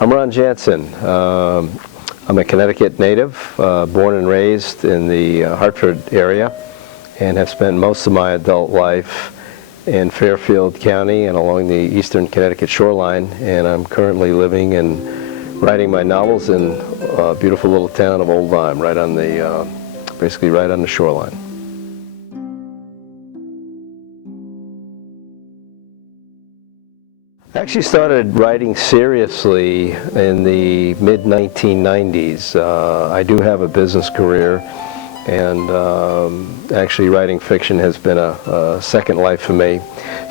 I'm Ron Janson. I'm a Connecticut native, born and raised in the Hartford area, and have spent most of my adult life in Fairfield County and along the eastern Connecticut shoreline, and I'm currently living and writing my novels in a beautiful little town of Old Lyme, right on the, basically right on the shoreline. I actually started writing seriously in the mid-1990s. I do have a business career, and actually writing fiction has been a second life for me.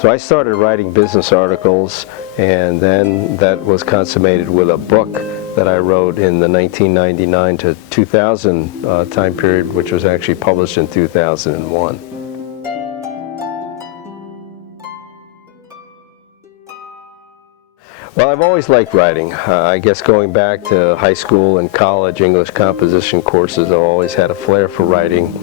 So I started writing business articles, and then that was consummated with a book that I wrote in the 1999 to 2000 time period, which was actually published in 2001. Well, I've always liked writing. I guess going back to high school and college English composition courses, I've always had a flair for writing.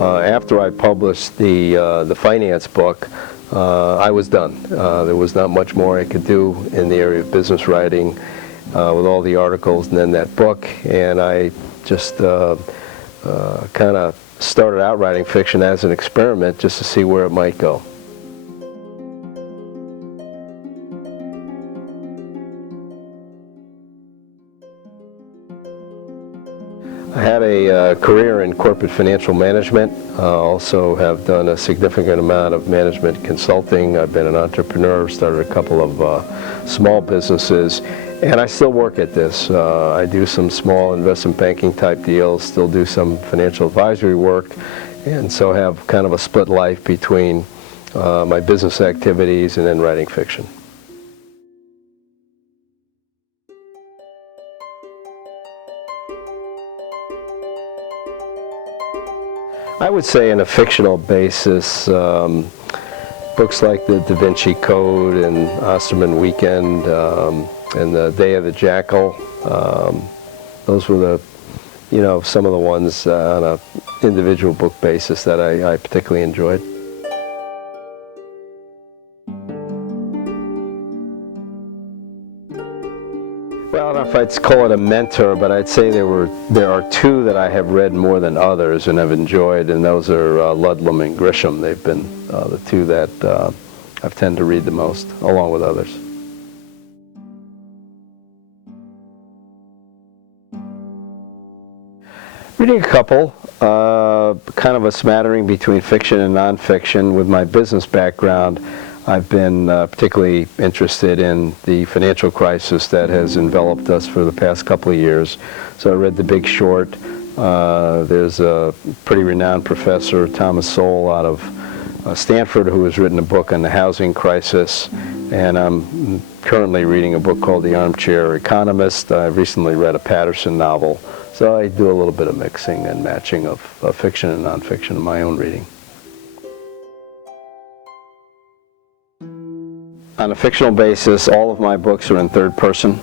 After I published the finance book, I was done. There was not much more I could do in the area of business writing with all the articles and then that book, and I just kind of started out writing fiction as an experiment just to see where it might go. I had a career in corporate financial management. Also have done a significant amount of management consulting. I've been an entrepreneur, started a couple of small businesses, and I still work at this. I do some small investment banking type deals, still do some financial advisory work, and so have kind of a split life between my business activities and then writing fiction. I would say on a fictional basis, books like the Da Vinci Code and Osterman Weekend and the Day of the Jackal, those were some of the ones on an individual book basis that I particularly enjoyed. Well, I don't know if I'd call it a mentor, but I'd say there are two that I have read more than others and have enjoyed, and those are Ludlum and Grisham. They've been the two that I've tended to read the most, along with others. Reading a couple, kind of a smattering between fiction and nonfiction. With my business background, I've been particularly interested in the financial crisis that has enveloped us for the past couple of years. So I read The Big Short. There's a pretty renowned professor, Thomas Sowell, out of Stanford, who has written a book on the housing crisis. And I'm currently reading a book called The Armchair Economist. I've recently read a Patterson novel. So I do a little bit of mixing and matching of fiction and nonfiction in my own reading. On a fictional basis, all of my books are in third person.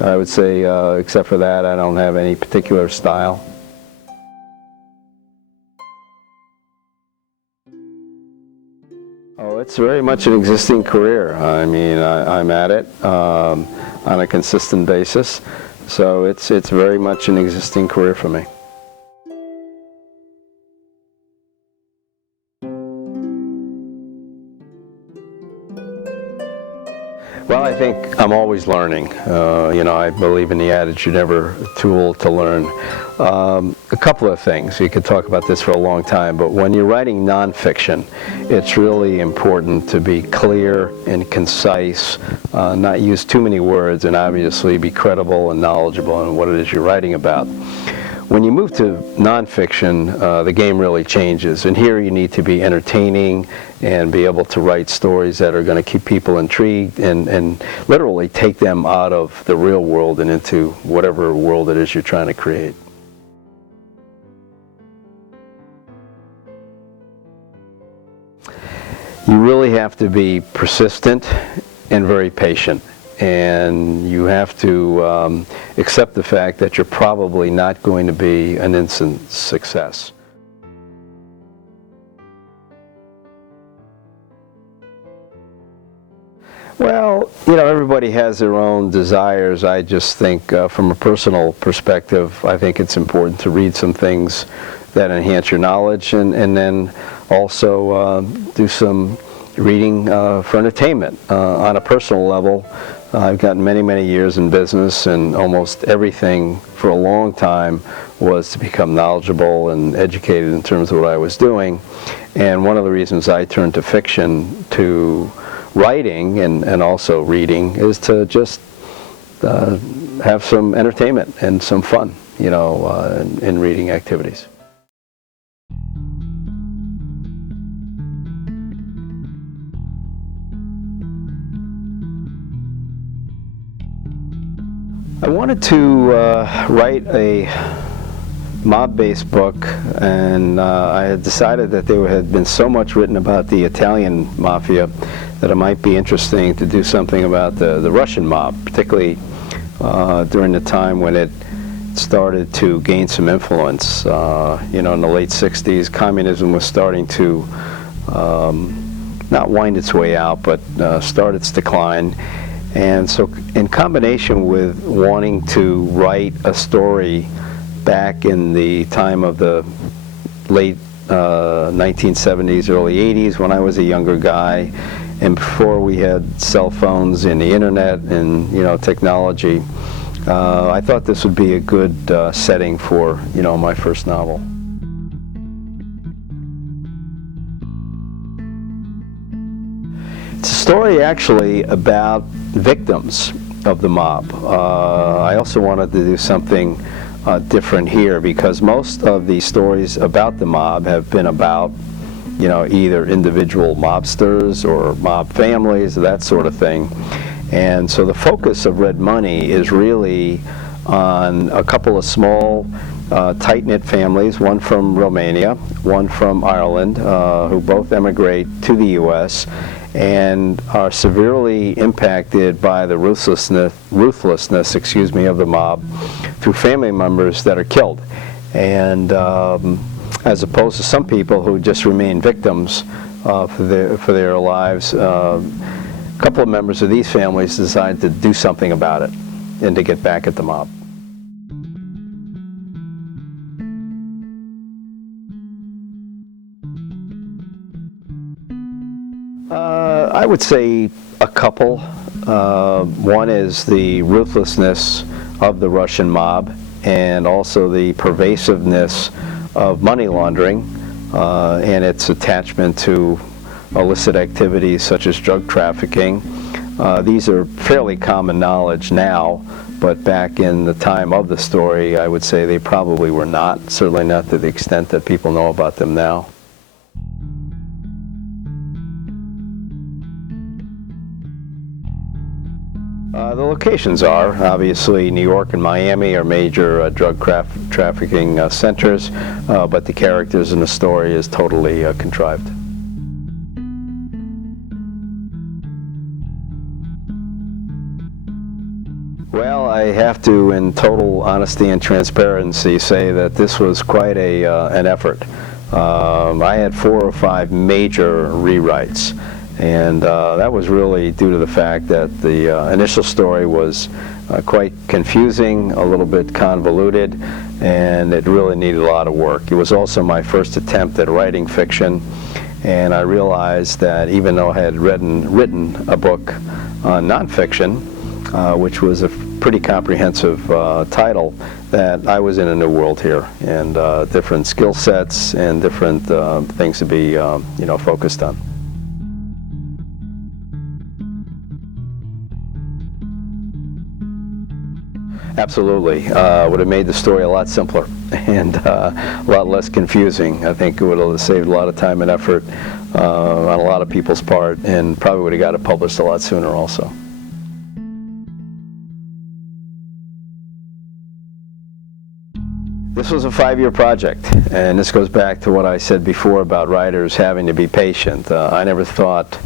I would say, except for that, I don't have any particular style. Oh, it's very much an existing career. I mean, I'm at it on a consistent basis, so it's very much an existing career for me. Well, I think I'm always learning. I believe in the adage, you're never too old to learn. A couple of things. You could talk about this for a long time, but when you're writing nonfiction, it's really important to be clear and concise, not use too many words, and obviously be credible and knowledgeable in what it is you're writing about. When you move to nonfiction, the game really changes, and here you need to be entertaining and be able to write stories that are going to keep people intrigued and literally take them out of the real world and into whatever world it is you're trying to create. You really have to be persistent and very patient. And you have to accept the fact that you're probably not going to be an instant success. Well, you know, everybody has their own desires. I just think from a personal perspective, I think it's important to read some things that enhance your knowledge, and then also do some reading for entertainment. On a personal level, I've gotten many, many years in business, and almost everything for a long time was to become knowledgeable and educated in terms of what I was doing. And one of the reasons I turned to fiction, to writing and also reading, is to just have some entertainment and some fun, you know, in reading activities. I wanted to write a mob-based book, and I had decided that there had been so much written about the Italian mafia that it might be interesting to do something about the Russian mob, particularly during the time when it started to gain some influence. You know, in the late 60s, communism was starting to not wind its way out, but start its decline. And so in combination with wanting to write a story back in the time of the late 1970s, early 80s, when I was a younger guy, and before we had cell phones and the internet and, you know, technology, I thought this would be a good setting for, you know, my first novel. It's a story actually about victims of the mob. I also wanted to do something different here, because most of the stories about the mob have been about, you know, either individual mobsters or mob families, that sort of thing. And so the focus of Red Money is really on a couple of small, tight-knit families, one from Romania, one from Ireland, who both emigrate to the U.S. and are severely impacted by the ruthlessness, excuse me, of the mob through family members that are killed. And as opposed to some people who just remain victims for their lives, a couple of members of these families decided to do something about it and to get back at the mob. I would say a couple. One is the ruthlessness of the Russian mob, and also the pervasiveness of money laundering and its attachment to illicit activities such as drug trafficking. These are fairly common knowledge now, but back in the time of the story, I would say they probably were not, certainly not to the extent that people know about them now. The locations are, obviously, New York and Miami are major drug trafficking centers, but the characters in the story is totally contrived. Well, I have to, in total honesty and transparency, say that this was quite an effort. I had 4 or 5 major rewrites. And that was really due to the fact that the initial story was quite confusing, a little bit convoluted, and it really needed a lot of work. It was also my first attempt at writing fiction, and I realized that even though I had written a book on nonfiction, which was a pretty comprehensive title, that I was in a new world here, and different skill sets and different things to be you know, focused on. Absolutely. Would have made the story a lot simpler and a lot less confusing. I think it would have saved a lot of time and effort on a lot of people's part, and probably would have got it published a lot sooner also. This was a 5-year project, and this goes back to what I said before about writers having to be patient. I never thought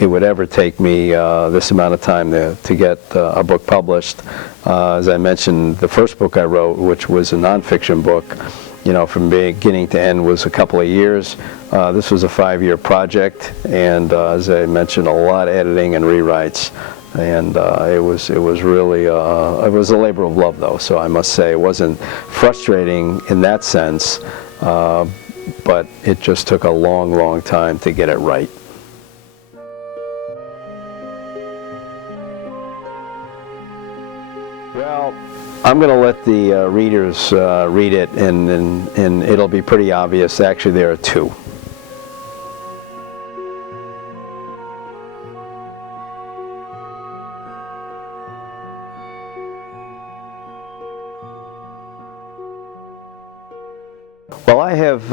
it would ever take me this amount of time to get a book published. As I mentioned, the first book I wrote, which was a nonfiction book, you know, from beginning to end was a couple of years. This was a 5-year project, and as I mentioned, a lot of editing and rewrites, and it was really it was a labor of love, though. So I must say it wasn't frustrating in that sense, but it just took a long time to get it right. Well, I'm going to let the readers read it, and it'll be pretty obvious. Actually, there are two. Well, I have,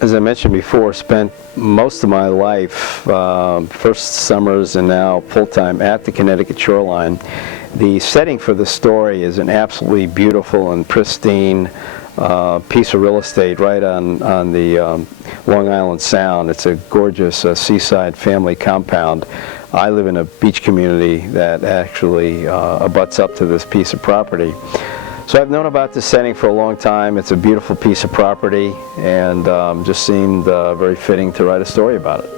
as I mentioned before, spent most of my life, first summers and now full-time at the Connecticut shoreline. The setting for the story is an absolutely beautiful and pristine piece of real estate right on the Long Island Sound. It's a gorgeous seaside family compound. I live in a beach community that actually abuts up to this piece of property. So I've known about this setting for a long time. It's a beautiful piece of property, and just seemed very fitting to write a story about it.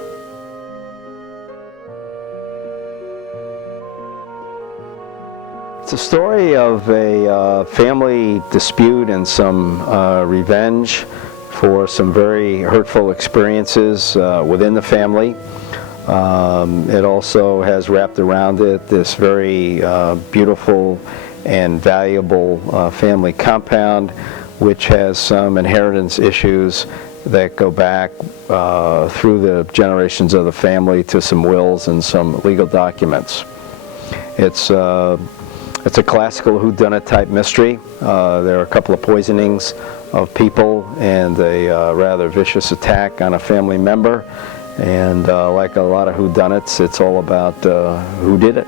It's a story of a family dispute and some revenge for some very hurtful experiences within the family. It also has wrapped around it this very beautiful and valuable family compound, which has some inheritance issues that go back through the generations of the family to some wills and some legal documents. It's a classical whodunit type mystery. There are a couple of poisonings of people and a rather vicious attack on a family member. And like a lot of whodunits, it's all about who did it.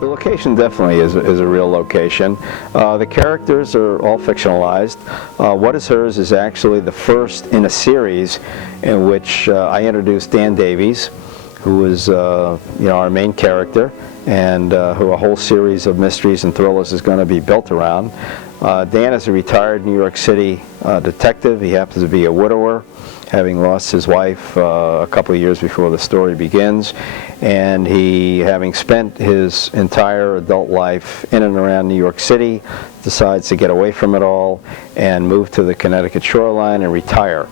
The location definitely is a real location. The characters are all fictionalized. What Is Hers is actually the first in a series in which I introduced Dan Davies, who is our main character, and who a whole series of mysteries and thrillers is going to be built around. Dan is a retired New York City detective. He happens to be a widower, having lost his wife a couple of years before the story begins, and he, having spent his entire adult life in and around New York City, decides to get away from it all and move to the Connecticut shoreline and retire.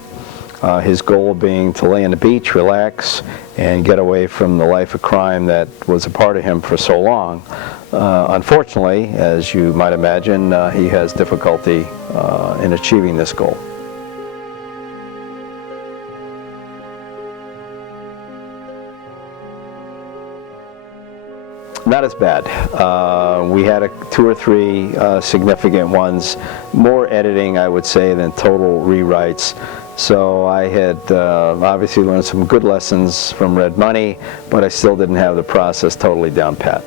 His goal being to lay on the beach, relax, and get away from the life of crime that was a part of him for so long. Unfortunately, as you might imagine, he has difficulty in achieving this goal. Not as bad. We had 2 or 3 significant ones, more editing, I would say, than total rewrites. So I had obviously learned some good lessons from Red Money, but I still didn't have the process totally down pat.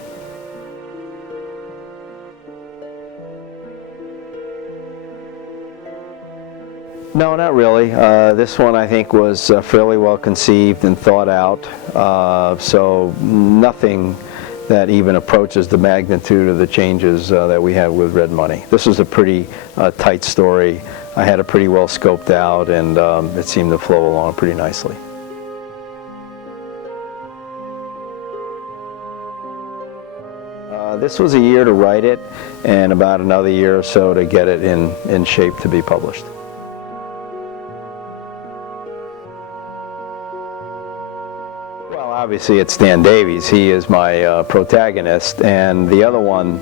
No, not really. This one I think was fairly well conceived and thought out, so nothing that even approaches the magnitude of the changes that we have with Red Money. This was a pretty tight story. I had it pretty well scoped out, and it seemed to flow along pretty nicely. This was a year to write it, and about another year or so to get it in shape to be published. Well, obviously it's Dan Davies. He is my protagonist, and the other one,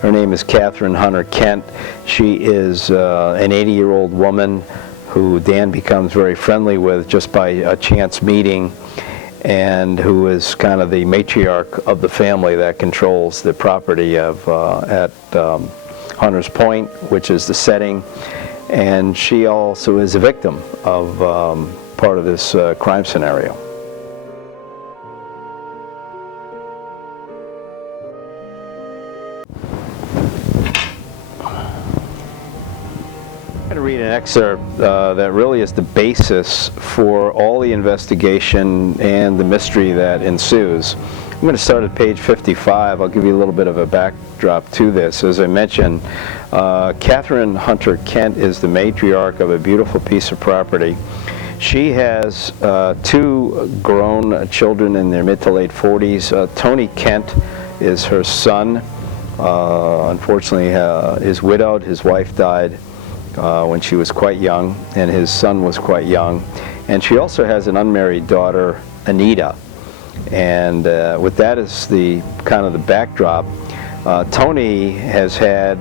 her name is Catherine Hunter Kent. She is an 80-year-old woman who Dan becomes very friendly with just by a chance meeting, and who is kind of the matriarch of the family that controls the property of at Hunter's Point, which is the setting. And she also is a victim of part of this crime scenario. I'm going to read an excerpt that really is the basis for all the investigation and the mystery that ensues. I'm going to start at page 55. I'll give you a little bit of a backdrop to this. As I mentioned, Catherine Hunter Kent is the matriarch of a beautiful piece of property. She has two grown children in their mid to late 40s. Tony Kent is her son. Unfortunately, is widowed. His wife died when she was quite young, and his son was quite young. And she also has an unmarried daughter, Anita. And with that as the kind of the backdrop, Tony has had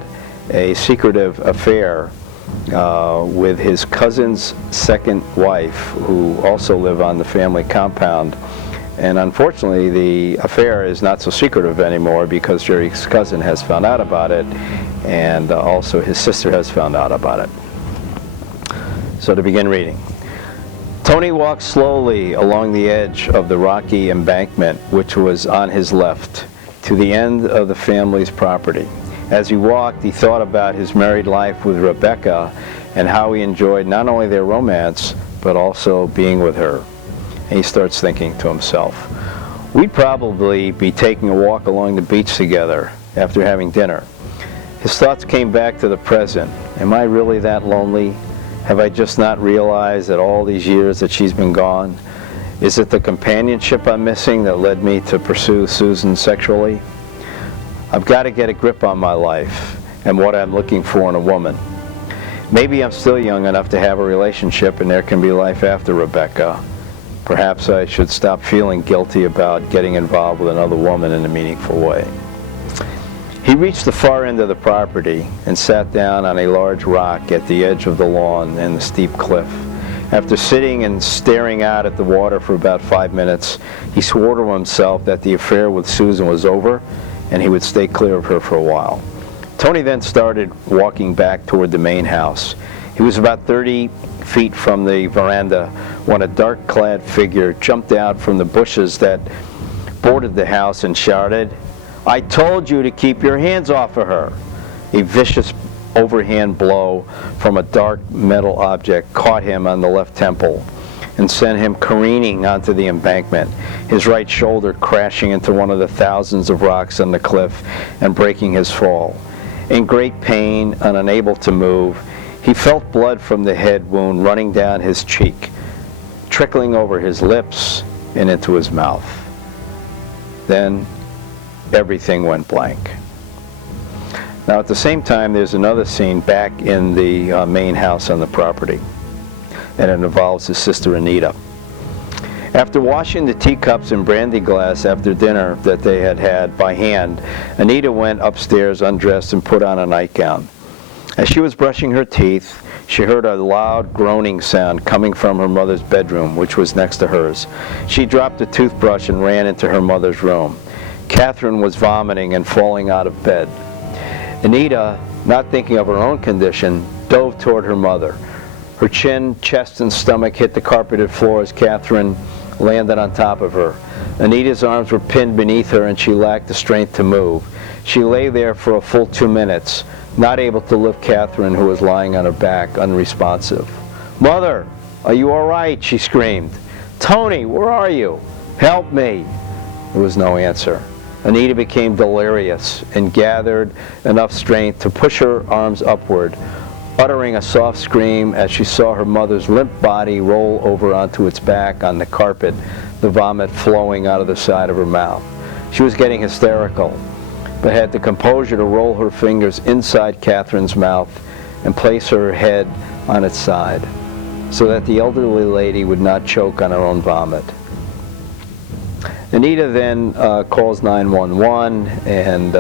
a secretive affair with his cousin's second wife, who also live on the family compound. And unfortunately, the affair is not so secretive anymore because Jerry's cousin has found out about it, and also his sister has found out about it. So to begin reading. Tony walked slowly along the edge of the rocky embankment, which was on his left, to the end of the family's property. As he walked, he thought about his married life with Rebecca and how he enjoyed not only their romance, but also being with her. And he starts thinking to himself, we'd probably be taking a walk along the beach together after having dinner. His thoughts came back to the present. Am I really that lonely? Have I just not realized that all these years that she's been gone? Is it the companionship I'm missing that led me to pursue Susan sexually? I've got to get a grip on my life and what I'm looking for in a woman. Maybe I'm still young enough to have a relationship and there can be life after Rebecca. Perhaps I should stop feeling guilty about getting involved with another woman in a meaningful way. He reached the far end of the property and sat down on a large rock at the edge of the lawn and the steep cliff. After sitting and staring out at the water for about 5 minutes, he swore to himself that the affair with Susan was over and he would stay clear of her for a while. Tony then started walking back toward the main house. He was about 30 feet from the veranda when a dark-clad figure jumped out from the bushes that bordered the house and shouted, "I told you to keep your hands off of her." A vicious overhand blow from a dark metal object caught him on the left temple and sent him careening onto the embankment, his right shoulder crashing into one of the thousands of rocks on the cliff and breaking his fall. In great pain and unable to move, he felt blood from the head wound running down his cheek, trickling over his lips and into his mouth. Then everything went blank. Now at the same time, there's another scene back in the main house on the property, and it involves his sister Anita. After washing the teacups and brandy glass after dinner that they had had by hand, Anita went upstairs undressed and put on a nightgown. As she was brushing her teeth, she heard a loud groaning sound coming from her mother's bedroom, which was next to hers. She dropped the toothbrush and ran into her mother's room. Catherine was vomiting and falling out of bed. Anita, not thinking of her own condition, dove toward her mother. Her chin, chest, and stomach hit the carpeted floor as Catherine landed on top of her. Anita's arms were pinned beneath her and she lacked the strength to move. She lay there for a full 2 minutes, not able to lift Catherine, who was lying on her back, unresponsive. "Mother, are you all right?" she screamed. "Tony, where are you? Help me!" There was no answer. Anita became delirious and gathered enough strength to push her arms upward, uttering a soft scream as she saw her mother's limp body roll over onto its back on the carpet, the vomit flowing out of the side of her mouth. She was getting hysterical, but had the composure to roll her fingers inside Catherine's mouth and place her head on its side so that the elderly lady would not choke on her own vomit. Anita then calls 911 and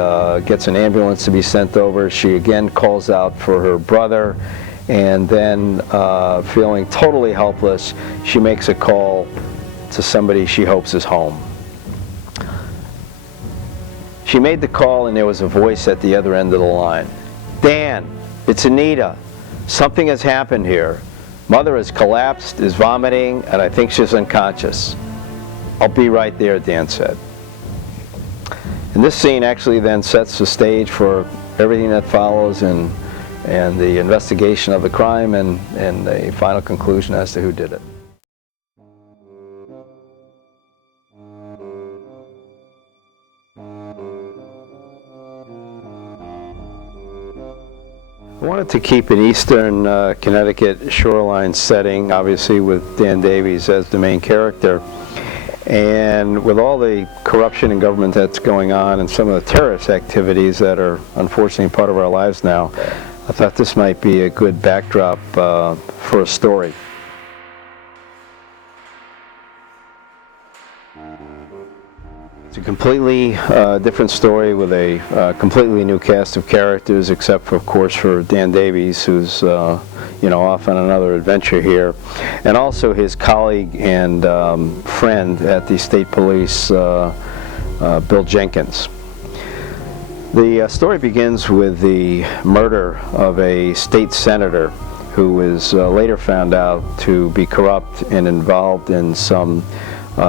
gets an ambulance to be sent over. She again calls out for her brother, and then feeling totally helpless, she makes a call to somebody she hopes is home. She made the call and there was a voice at the other end of the line. "Dan, it's Anita. Something has happened here. Mother has collapsed, is vomiting, and I think she's unconscious." "I'll be right there," Dan said. And this scene actually then sets the stage for everything that follows and the investigation of the crime and the final conclusion as to who did it. I wanted to keep an eastern Connecticut shoreline setting, obviously with Dan Davies as the main character. And with all the corruption in government that's going on and some of the terrorist activities that are unfortunately part of our lives now, I thought this might be a good backdrop for a story. It's a completely different story with a completely new cast of characters, except for, of course, for Dan Davies, who's off on another adventure here, and also his colleague and friend at the state police, Bill Jenkins. The story begins with the murder of a state senator who was later found out to be corrupt and involved in some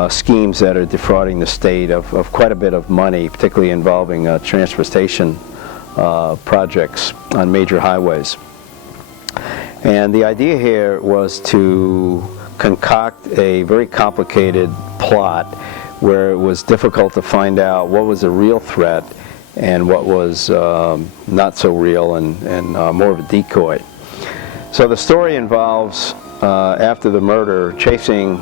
schemes that are defrauding the state of quite a bit of money, particularly involving transportation projects on major highways. And the idea here was to concoct a very complicated plot where it was difficult to find out what was a real threat and what was not so real and more of a decoy. So the story involves, after the murder, chasing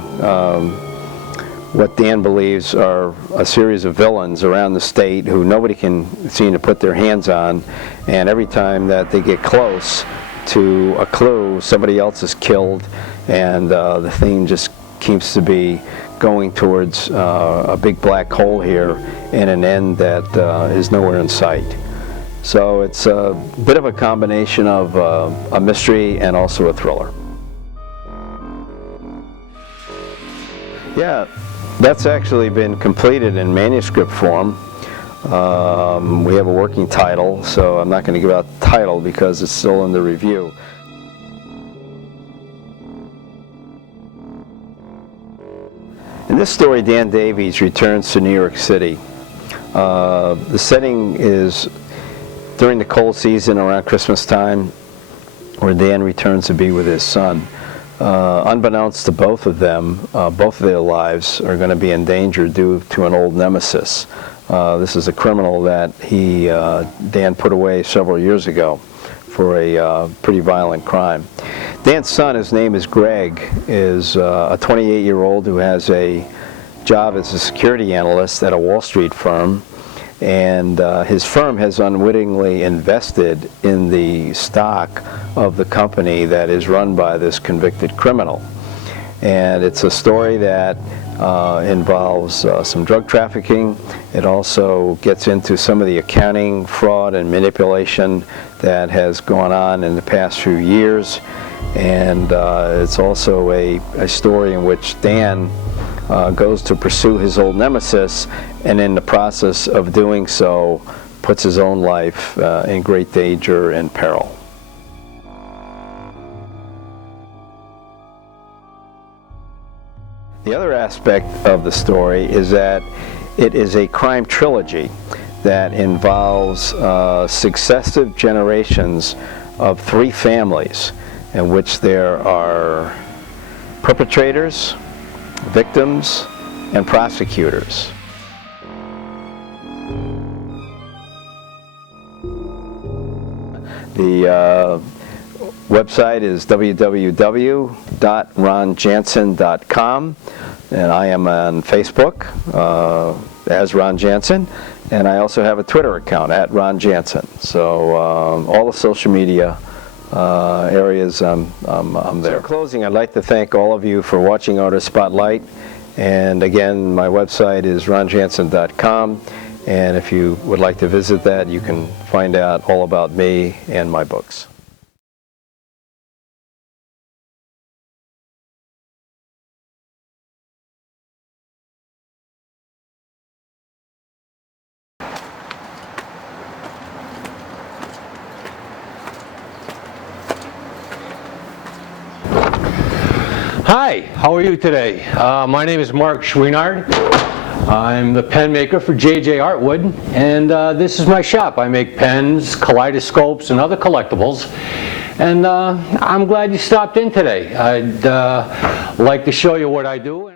what Dan believes are a series of villains around the state who nobody can seem to put their hands on, and every time that they get close to a clue, somebody else is killed, and the theme just keeps to be going towards a big black hole here and an end that is nowhere in sight. So it's a bit of a combination of a mystery and also a thriller. Yeah. That's actually been completed in manuscript form. We have a working title, so I'm not going to give out the title because it's still under review. In this story, Dan Davies returns to New York City. The setting is during the cold season around Christmas time, where Dan returns to be with his son. Unbeknownst to both of them, both of their lives are going to be in danger due to an old nemesis. This is a criminal that Dan put away several years ago for a pretty violent crime. Dan's son, his name is Greg, is a 28-year-old who has a job as a security analyst at a Wall Street firm. And his firm has unwittingly invested in the stock of the company that is run by this convicted criminal. And it's a story that involves some drug trafficking. It also gets into some of the accounting fraud and manipulation that has gone on in the past few years. And it's also a story in which Dan goes to pursue his old nemesis, and in the process of doing so puts his own life in great danger and peril. The other aspect of the story is that it is a crime trilogy that involves successive generations of three families in which there are perpetrators, victims, and prosecutors. The website is www.ronjanson.com, and I am on Facebook as Ron Janson, and I also have a Twitter account at Ron Janson. So all the social media areas, I'm there. So in closing, I'd like to thank all of you for watching Author Spotlight. And again, my website is ronjanson.com. And if you would like to visit that, you can find out all about me and my books. Hi, how are you today? My name is Mark Schweenard. I'm the pen maker for JJ Artwood, and this is my shop. I make pens, kaleidoscopes, and other collectibles. And I'm glad you stopped in today. I'd like to show you what I do.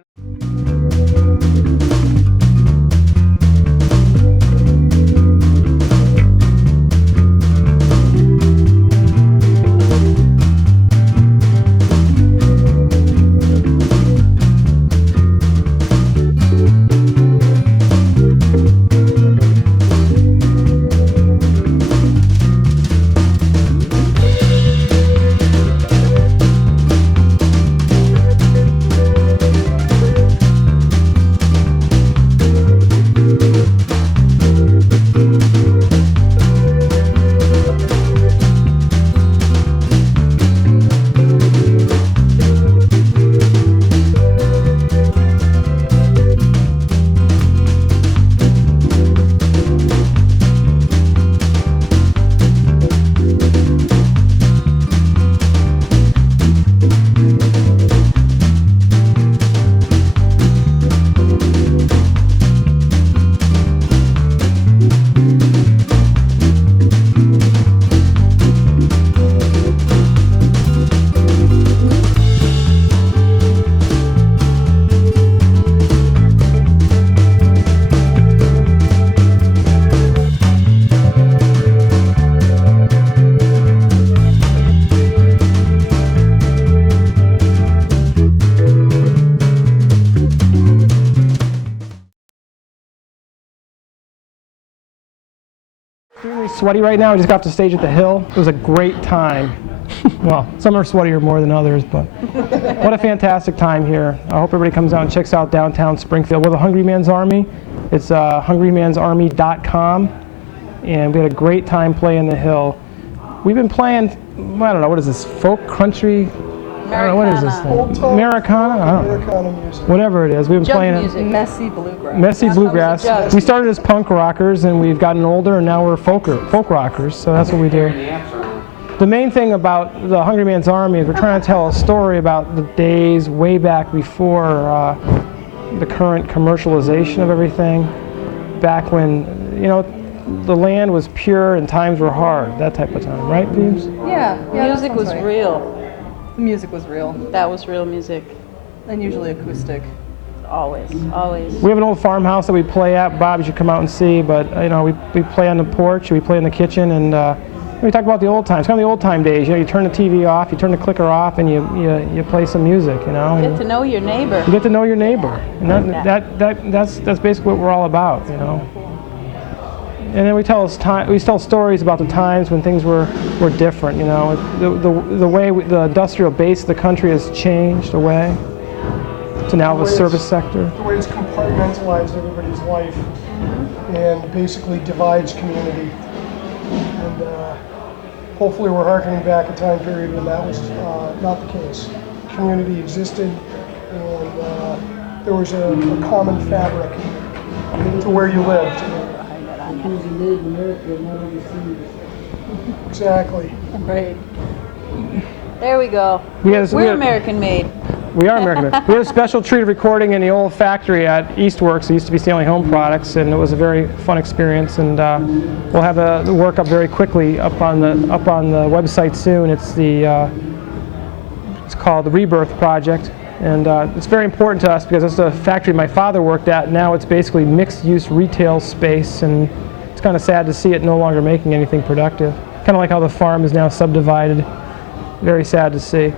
sweaty right now. We just got off the stage at the Hill. It was a great time. Well, some are sweatier more than others, but what a fantastic time here. I hope everybody comes out and checks out downtown Springfield. We're the Hungry Man's Army. It's hungrymansarmy.com, and we had a great time playing the Hill. We've been playing, I don't know, what is this, folk, country? I don't know, what is this thing? Americana? I don't know. Americana music. Whatever it is. We've been Jug playing music. Messy bluegrass. Messy bluegrass. jug. We started as punk rockers, and we've gotten older, and now we're folk rockers, so that's what we do. The main thing about the Hungry Man's Army is we're trying to tell a story about the days way back before the current commercialization of everything, back when, you know, the land was pure and times were hard, that type of time, right, Beams? Yeah, that Music sounds was right. real. The music was real, That was real music. and usually acoustic. Always, always. We have an old farmhouse that we play at. Bob, you should come out and see, but, you know, we play on the porch, we play in the kitchen, and we talk about the old times, kind of the old time days. You know, you turn the TV off, you turn the clicker off, and you play some music, you know. Get And to know your neighbor. you get to know your neighbor, and that's basically what we're all about, you know. And then we tell stories about the times when things were different, you know. The way the industrial base of the country has changed away to now the service sector. The way it's compartmentalized everybody's life and basically divides community. And hopefully we're harkening back a time period when that was not the case. Community existed, and there was a common fabric to where you lived. Exactly. Right. There we go. We're We're American made. We are American. We had a special treated recording in the old factory at Eastworks. It used to be Stanley Home Products, and it was a very fun experience. And we'll have the work up very quickly up on the website soon. It's called the Rebirth Project, and it's very important to us because it's the factory my father worked at. Now it's basically mixed-use retail space, and it's kind of sad to see it no longer making anything productive. Kind of like how the farm is now subdivided. Very sad to see.